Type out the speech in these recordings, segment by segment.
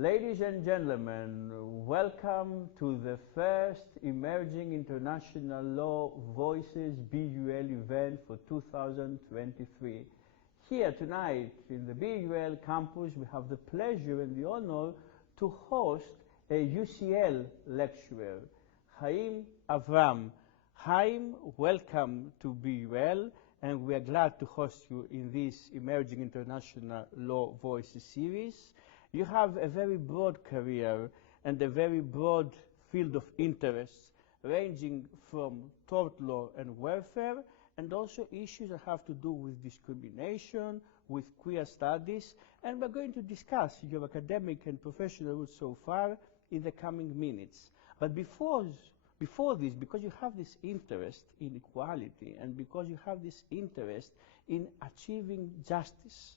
Ladies and gentlemen, welcome to the first Emerging International Law Voices BUL event for 2023. Here tonight in the BUL campus, we have the pleasure and the honor to host a UCL lecturer, Haim Abraham. Haim, welcome to BUL, and we are glad to host you in this Emerging International Law Voices series. You have a very broad career and a very broad field of interests, ranging from tort law and welfare, and also issues that have to do with discrimination, with queer studies, and we're going to discuss your academic and professional route so far in the coming minutes. But before this, because you have this interest in equality and because you have this interest in achieving justice,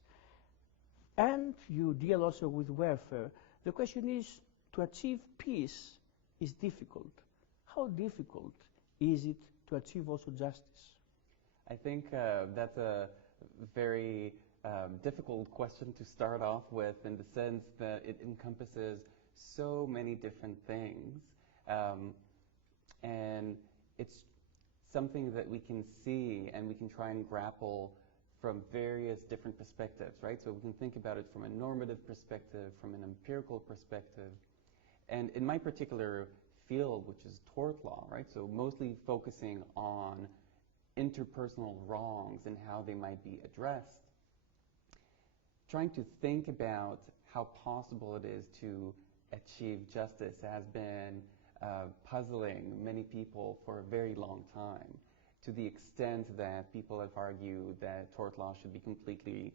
and you deal also with welfare, the question is, to achieve peace is difficult. How difficult is it to achieve also justice? I think that's a very difficult question to start off with, in the sense that it encompasses so many different things. And it's something that we can see and we can try and grapple from various different perspectives, right? So we can think about it from a normative perspective, from an empirical perspective. And in my particular field, which is tort law, right? So mostly focusing on interpersonal wrongs and how they might be addressed, trying to think about how possible it is to achieve justice has been puzzling many people for a very long time, to the extent that people have argued that tort law should be completely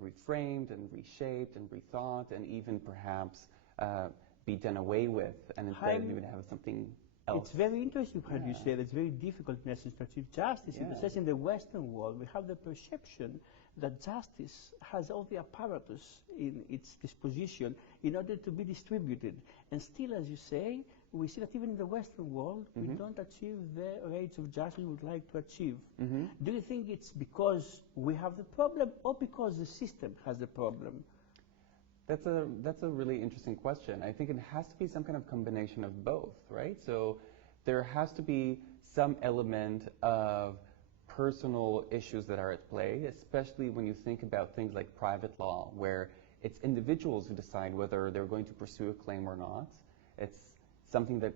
reframed and reshaped and rethought, and even perhaps be done away with, and instead we would have something else. It's very interesting what you say. It's very difficult in essence to achieve justice. Especially in the Western world, we have the perception that justice has all the apparatus in its disposition in order to be distributed. And still, as you say, we see that even in the Western world, we don't achieve the rates of justice we would like to achieve. Do you think it's because we have the problem or because the system has the problem? That's a really interesting question. I think it has to be some kind of combination of both, right? So there has to be some element of personal issues that are at play, especially when you think about things like private law, where it's individuals who decide whether they're going to pursue a claim or not. It's something that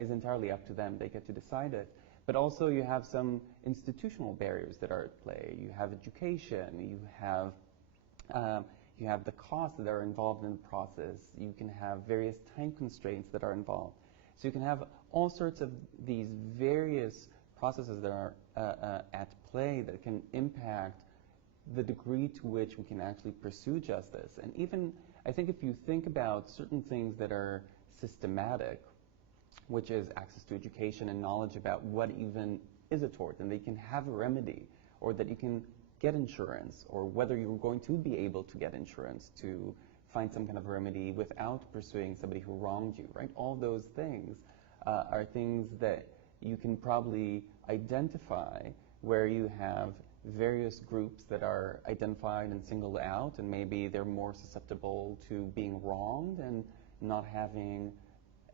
is entirely up to them. They get to decide it. But also you have some institutional barriers that are at play. You have education. You have the costs that are involved in the process. You can have various time constraints that are involved. So you can have all sorts of these various processes that are at play that can impact the degree to which we can actually pursue justice. And even, I think if you think about certain things that are systematic, which is access to education and knowledge about what even is a tort, and they can have a remedy, or that you can get insurance, or whether you're going to be able to get insurance to find some kind of remedy without pursuing somebody who wronged you, right? All those things are things that you can probably identify where you have various groups that are identified and singled out, and maybe they're more susceptible to being wronged and not having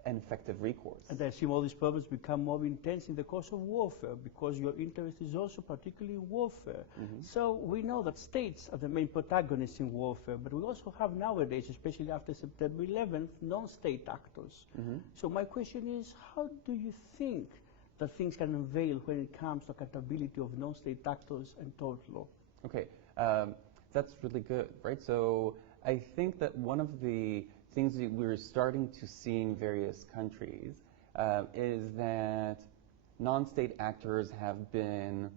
an effective recourse. And I assume all these problems become more intense in the course of warfare, because your interest is also particularly in warfare. So we know that states are the main protagonists in warfare, but we also have nowadays, especially after September 11th, non-state actors. So my question is, how do you think that things can unveil when it comes to accountability of non-state actors and tort law? Okay, that's really good, right? So I think that one of the things that we're starting to see in various countries is that non-state actors have been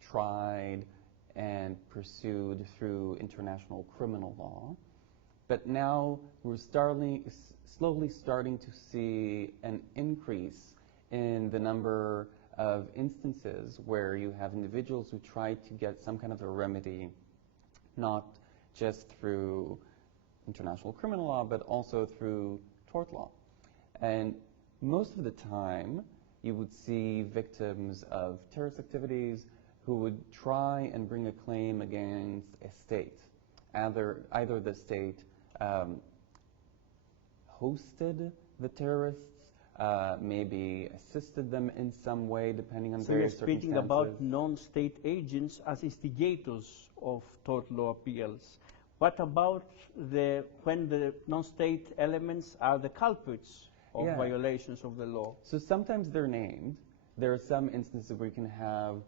tried and pursued through international criminal law, but now we're slowly starting to see an increase in the number of instances where you have individuals who try to get some kind of a remedy, not just through international criminal law, but also through tort law. And most of the time, you would see victims of terrorist activities who would try and bring a claim against a state, either the state hosted the terrorists, maybe assisted them in some way, depending on So you're various speaking circumstances. about non-state agents as instigators of tort law appeals. What about when the non-state elements are the culprits of Yeah. violations of the law? So sometimes they're named. There are some instances where you can have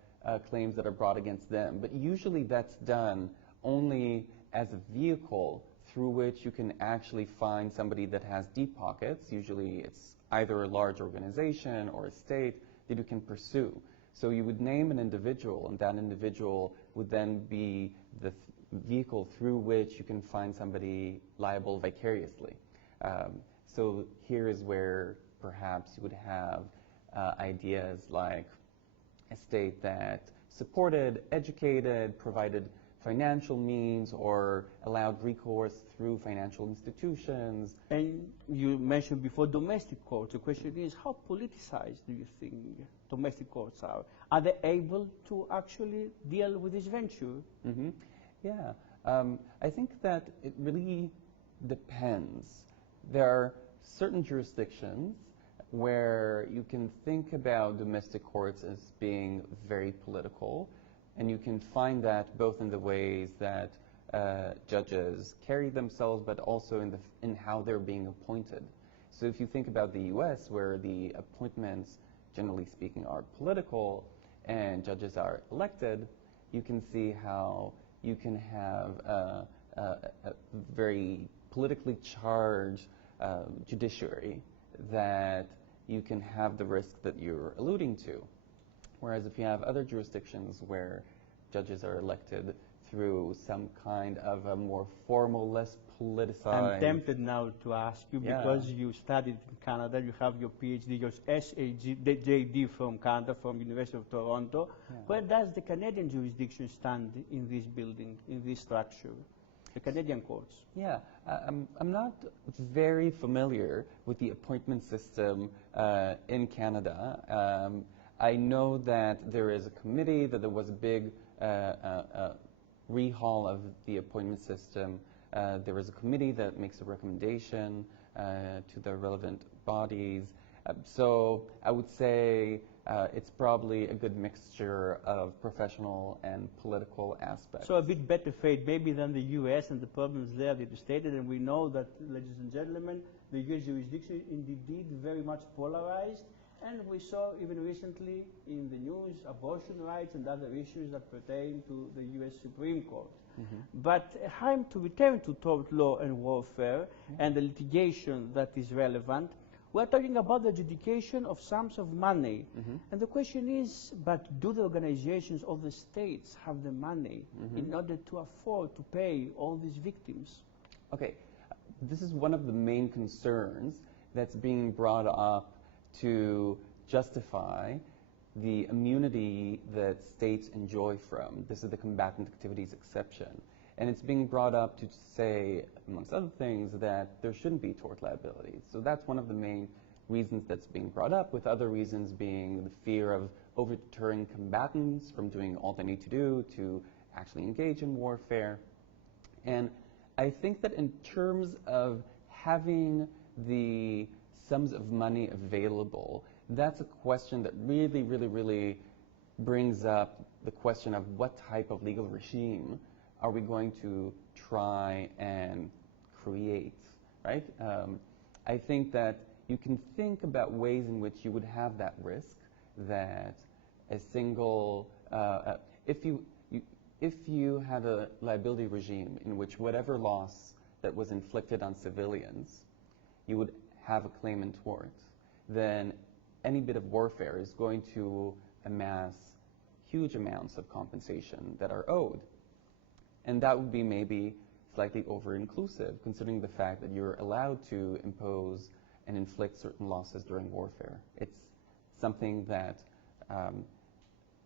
claims that are brought against them, but usually that's done only as a vehicle through which you can actually find somebody that has deep pockets. Usually it's either a large organization or a state that you can pursue. So you would name an individual, and that individual would then be the vehicle through which you can find somebody liable vicariously. So here is where perhaps you would have ideas like a state that supported, educated, provided financial means, or allowed recourse through financial institutions. And you mentioned before domestic courts. The question is, how politicized do you think domestic courts are? Are they able to actually deal with this venture? Mm-hmm. Yeah, I think that it really depends. There are certain jurisdictions where you can think about domestic courts as being very political, and you can find that both in the ways that judges carry themselves, but also in how they're being appointed. So if you think about the U.S., where the appointments, generally speaking, are political and judges are elected, you can see how you can have a very politically charged judiciary that you can have the risk that you're alluding to. Whereas if you have other jurisdictions where judges are elected through some kind of a more formal, less politicized... I'm tempted now to ask you, because you studied in Canada, you have your PhD, your SAJD from Canada, from University of Toronto. Yeah. Where does the Canadian jurisdiction stand in this building, in this structure? The Canadian courts? Yeah, I'm not very familiar with the appointment system in Canada. I know that there is a committee, that there was a big rehaul of the appointment system. There is a committee that makes a recommendation to the relevant bodies. So I would say it's probably a good mixture of professional and political aspects. So a bit better fate maybe than the U.S. and the problems there that you stated, and we know that, ladies and gentlemen, the U.S. jurisdiction is indeed very much polarized, and we saw even recently in the news abortion rights and other issues that pertain to the U.S. Supreme Court. Mm-hmm. But Haim, to return to tort law and warfare and the litigation that is relevant, we're talking about the adjudication of sums of money. Mm-hmm. And the question is, but do the organizations of the states have the money in order to afford to pay all these victims? Okay, this is one of the main concerns that's being brought up to justify the immunity that states enjoy from. This is the combatant activities exception. And it's being brought up to say, amongst other things, that there shouldn't be tort liabilities. So that's one of the main reasons that's being brought up, with other reasons being the fear of over-deterring combatants from doing all they need to do to actually engage in warfare. And I think that in terms of having the sums of money available, that's a question that really brings up the question of what type of legal regime are we going to try and create, right? I think that you can think about ways in which you would have that risk, that a single, if you had a liability regime in which whatever loss that was inflicted on civilians, you would have a claim in tort, then any bit of warfare is going to amass huge amounts of compensation that are owed. And that would be maybe slightly over-inclusive, considering the fact that you're allowed to impose and inflict certain losses during warfare. It's something that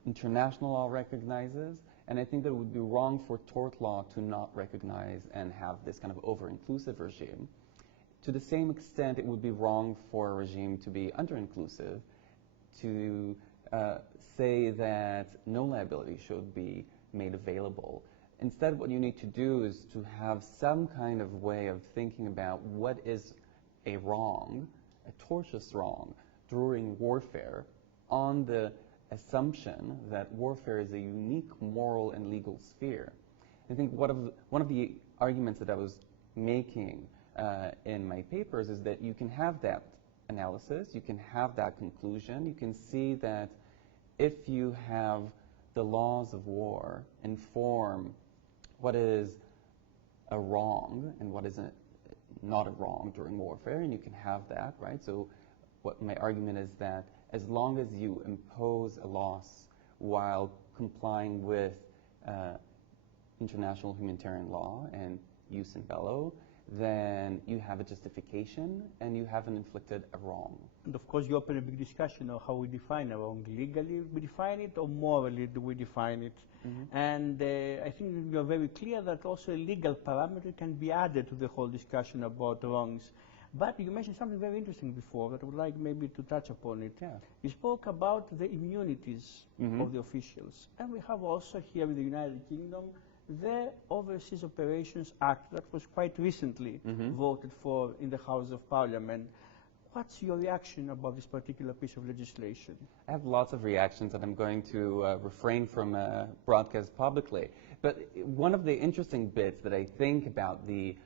international law recognizes, and I think that it would be wrong for tort law to not recognize and have this kind of over-inclusive regime. To the same extent, it would be wrong for a regime to be under-inclusive, to say that no liability should be made available. Instead, what you need to do is to have some kind of way of thinking about what is a wrong, a tortious wrong, during warfare, on the assumption that warfare is a unique moral and legal sphere. I think one of the arguments that I was making in my papers is that you can have that analysis, you can have that conclusion, you can see that if you have the laws of war inform what is a wrong and what is not a wrong during warfare, and you can have that, right? So what my argument is that as long as you impose a loss while complying with international humanitarian law and jus in bello, then you have a justification and you haven't inflicted a wrong. And of course, you open a big discussion of how we define a wrong. Legally we define it, or morally do we define it? Mm-hmm. And I think you are very clear that also a legal parameter can be added to the whole discussion about wrongs. But you mentioned something very interesting before that I would like maybe to touch upon it. Yeah. You spoke about the immunities mm-hmm. of the officials. And we have also here in the United Kingdom the Overseas Operations Act that was quite recently mm-hmm. voted for in the House of Parliament. What's your reaction about this particular piece of legislation? I have lots of reactions that I'm going to refrain from broadcast publicly. But one of the interesting bits that I think about the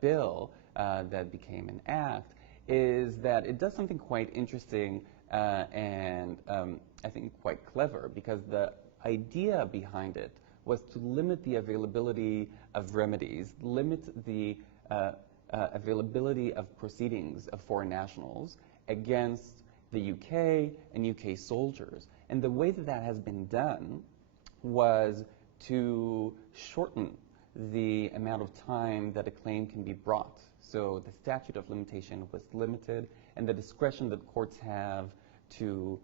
bill that became an act is that it does something quite interesting and I think quite clever, because the idea behind it was to limit the availability of remedies, limit the availability of proceedings of foreign nationals against the UK and UK soldiers. And the way that that has been done was to shorten the amount of time that a claim can be brought. So the statute of limitation was limited, and the discretion that courts have to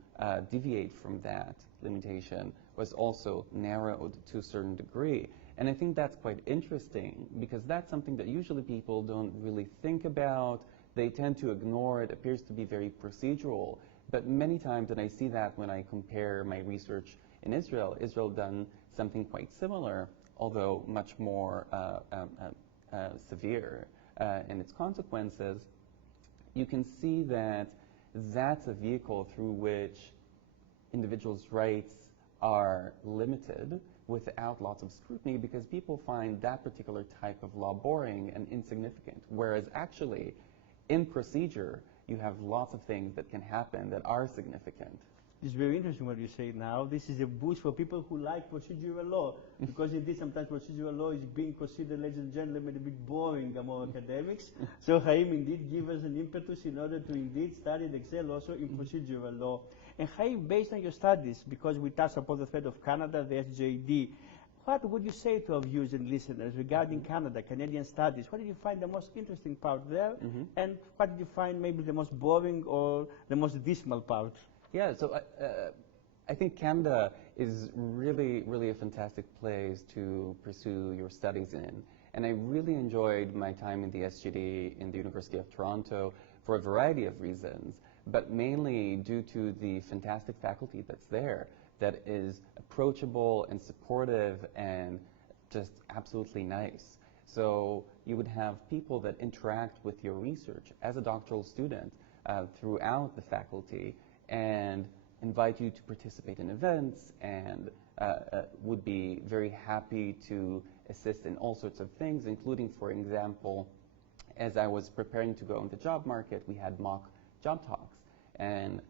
deviate from that limitation was also narrowed to a certain degree. And I think that's quite interesting, because that's something that usually people don't really think about. They tend to ignore. It appears to be very procedural. But many times, and I see that when I compare my research in Israel, Israel done something quite similar, although much more severe in its consequences. You can see that that's a vehicle through which individuals' rights are limited without lots of scrutiny, because people find that particular type of law boring and insignificant, whereas actually in procedure you have lots of things that can happen that are significant. It's very interesting what you say now. This is a boost for people who like procedural law, because indeed sometimes procedural law is being considered, ladies and gentlemen, a bit boring among academics. So Haim indeed gives us an impetus in order to indeed study and excel also in procedural law. And Haim, based on your studies, because we touched upon the threat of Canada, the SJD, what would you say to our viewers and listeners regarding Canada, Canadian studies? What did you find the most interesting part there? Mm-hmm. And what did you find maybe the most boring or the most dismal part? Yeah, so I think Canada is really, really a fantastic place to pursue your studies in. And I really enjoyed my time in the SGD in the University of Toronto for a variety of reasons, but mainly due to the fantastic faculty that's there, that is approachable and supportive and just absolutely nice. So you would have people that interact with your research as a doctoral student throughout the faculty, and invite you to participate in events, and would be very happy to assist in all sorts of things, including, for example, as I was preparing to go in the job market, we had mock job talks. And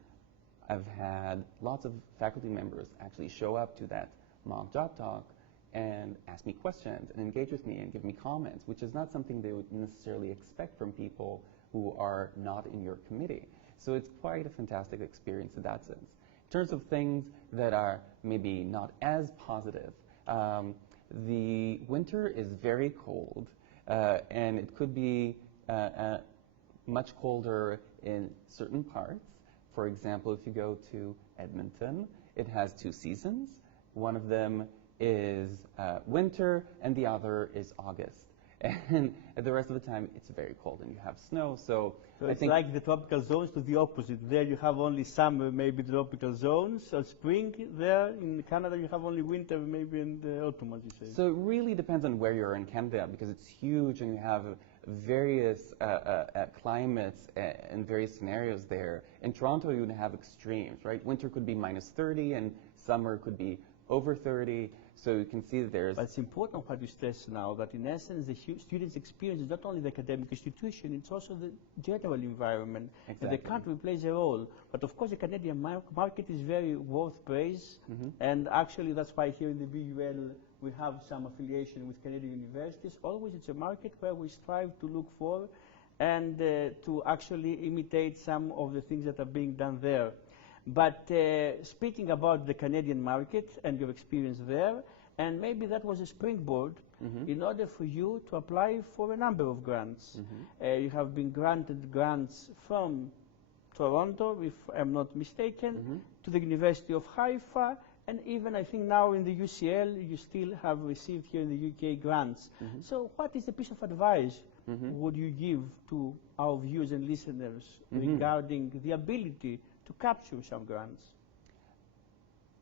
I've had lots of faculty members actually show up to that mock job talk and ask me questions and engage with me and give me comments, which is not something they would necessarily expect from people who are not in your committee. So it's quite a fantastic experience in that sense. In terms of things that are maybe not as positive, the winter is very cold, and it could be much colder in certain parts. For example, if you go to Edmonton, it has 2 seasons. One of them is winter, and the other is August. And the rest of the time, it's very cold and you have snow. So I it's think like the tropical zones to the opposite. There you have only summer, maybe tropical zones, or spring. There in Canada you have only winter, maybe in the autumn, as you say. so it really depends on where you're in Canada, because it's huge and you have various climates and various scenarios there. In Toronto, you would have extremes, right? Winter could be -30 and summer could be over 30. So you can see that there's... But it's important what you stress now, that in essence the students' experience is not only the academic institution, it's also the general environment. Exactly. And the country plays a role. But of course the Canadian market is very worth praise. And actually that's why here in the BUL we have some affiliation with Canadian universities. Always it's a market where we strive to look for and to actually imitate some of the things that are being done there. But speaking about the Canadian market and your experience there, and maybe that was a springboard in order for you to apply for a number of grants. You have been granted grants from Toronto, if I'm not mistaken, to the University of Haifa, and even I think now in the UCL you still have received here in the UK grants. So what is the piece of advice would you give to our viewers and listeners regarding the ability to capture some grants?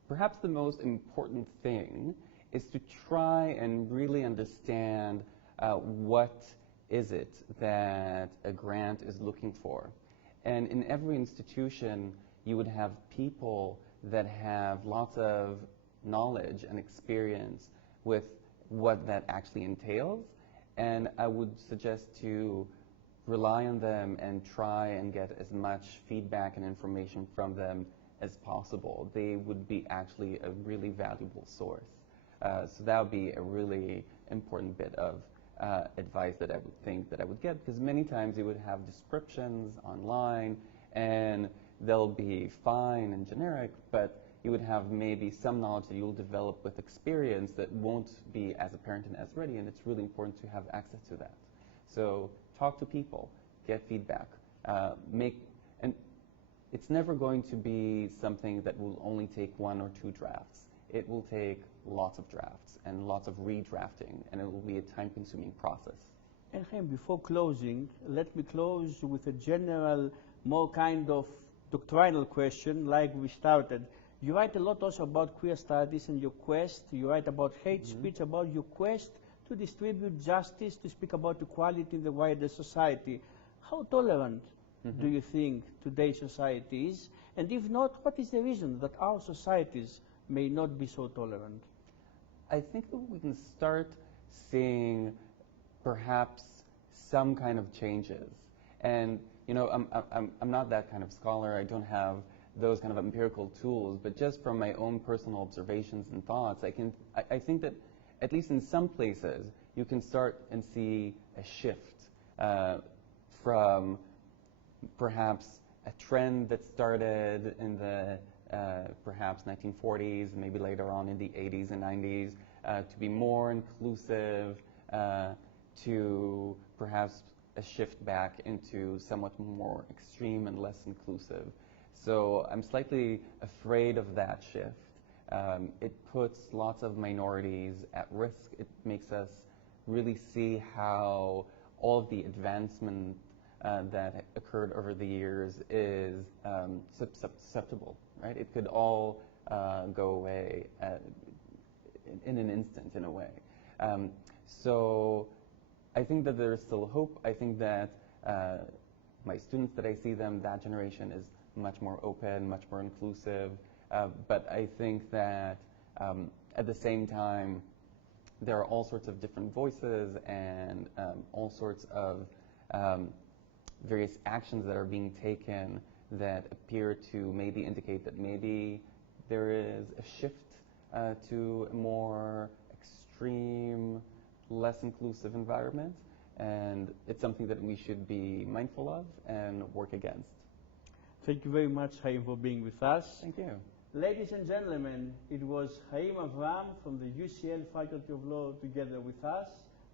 Perhaps the most important thing is to try and really understand what is it that a grant is looking for. And in every institution, you would have people that have lots of knowledge and experience with what that actually entails. And I would suggest to rely on them and try and get as much feedback and information from them as possible. They would be actually a really valuable source. So that would be a really important bit of advice that I would think that I would get, because many times you would have descriptions online and they'll be fine and generic, but you would have maybe some knowledge that you'll develop with experience that won't be as apparent and as ready, and it's really important to have access to that. So talk to people, get feedback, and it's never going to be something that will only take 1 or 2 drafts. It will take lots of drafts and lots of redrafting, and it will be a time-consuming process. And Haim, before closing, let me close with a general, more kind of doctrinal question like we started. You write a lot also about queer studies and your quest. You write about hate speech, about your quest to distribute justice, to speak about equality in the wider society. How tolerant do you think today's society is? And if not, what is the reason that our societies may not be so tolerant? I think that we can start seeing perhaps some kind of changes. And you know, I'm not that kind of scholar. I don't have those kind of empirical tools, but just from my own personal observations and thoughts, I think that at least in some places you can start and see a shift from perhaps a trend that started in the perhaps 1940s, maybe later on in the 80s and 90s, to be more inclusive, to perhaps a shift back into somewhat more extreme and less inclusive. So I'm slightly afraid of that shift. It puts lots of minorities at risk. It makes us really see how all of the advancement that occurred over the years is susceptible, right? It could all go away in an instant, in a way. So I think that there is still hope. I think that my students that I see them, that generation is much more open, much more inclusive. But I think that at the same time, there are all sorts of different voices and all sorts of various actions that are being taken that appear to maybe indicate that maybe there is a shift to a more extreme, less inclusive environment, and it's something that we should be mindful of and work against. Thank you very much, Haim, for being with us. Thank you. Ladies and gentlemen, it was Haim Abraham from the UCL Faculty of Law together with us,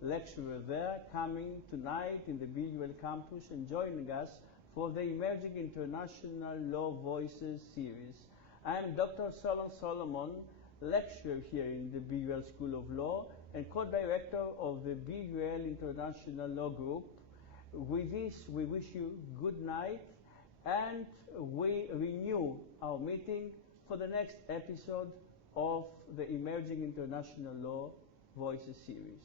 lecturer there, coming tonight in the BUL campus and joining us for the Emerging International Law Voices series. I am Dr. Solon Solomon, lecturer here in the BUL School of Law, and co-director of the BUL International Law Group. With this, we wish you good night, and we renew our meeting for the next episode of the Emerging International Law Voices series.